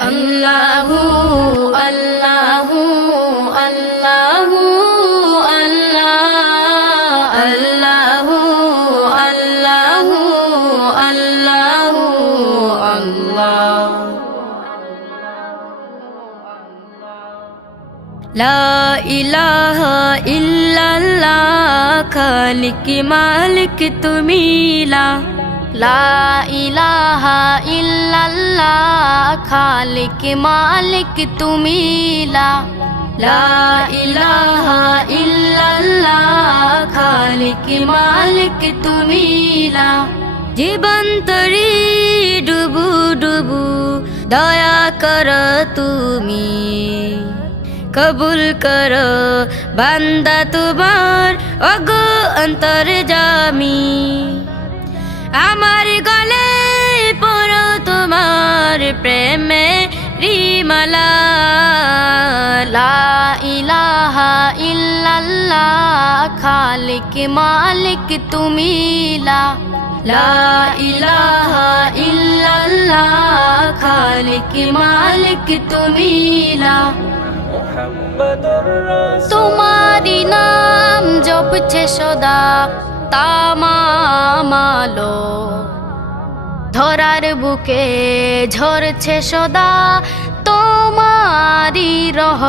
আল্লাহু আল্লাহু আল্লাহু আল্লাহ আল্লাহু আল্লাহু আল্লাহু। আল্লাহ লা ইলাহা ইল্লাল্লাহ খালিক মালিক তুমি লা ইলাহা ইল্লাল্লাহ, খালিক মালিক তুমি লা। লা ইলাহা ইল্লাল্লাহ, খালিক মালিক তুমি লা। জীবন ডুবু ডুবু, দয়া কর তুমি। কবুল কর বান্দা তোমার অগো অন্তর জামি। আমার গলে পড়ো তোমার প্রেমে রিমালা। লা ইলাহা ইল্লাল্লাহ খালিক মালিক তুমি লা। লা ইলাহা ইল্লাল্লাহ খালিক মালিক তুমি লা। তোমারি জপছে সদা তামামালো ধরার বুকে ঝরছে সদা তোমারি রহ।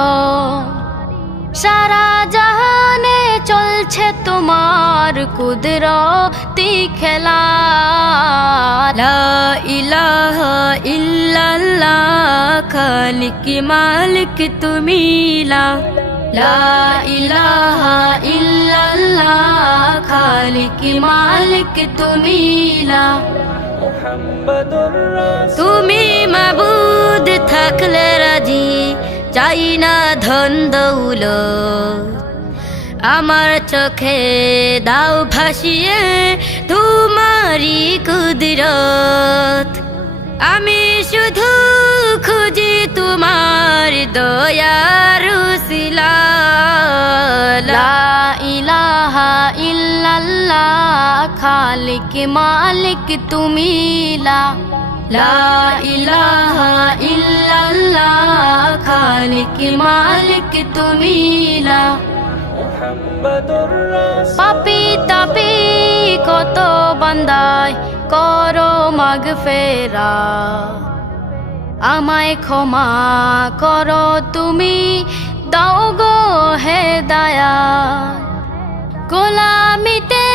সারা জাহানে চলছে তোমার কুদর কুদরতি খেলা। ইলাহা ইল্লাল্লাহ, খালিক মালিক তুমি লা। ইলাহা খালিক মালিক তুমি তুমি মাবুদ থাকলে রাজি, চাই না ধন দৌলত। আমার চোখে দাও ভাসিয়ে তোমারি কুদরত। আমি শুধু খুঁজি তোমার দয়ার ইল্লাল্লাহ, খালিক মালিক তুমি লা লা ইলাহা ইল্লাল্লাহ, খালিক মালিক তুমি লা। পাপি তাপি কত বান্দায় করো মাগ ফেরা আমায় ক্ষমা করো তুমি, দাও গো হে দায়া গোলামিতে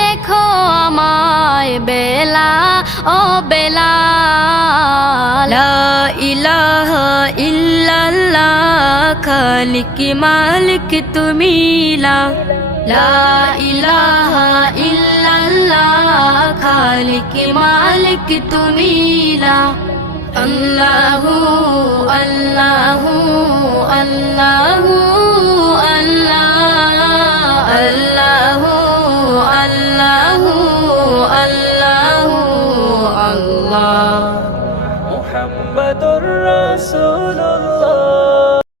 রেখো আমায় বেলা, ও বেলা। লা ইলাহা ইল্লাল্লাহ, খালিক মালিক তুমি লা। লা ইলাহা ইল্লাল্লাহ, খালিক মালিক তুমি লা। আল্লাহু আল্লাহু আল্লাহু।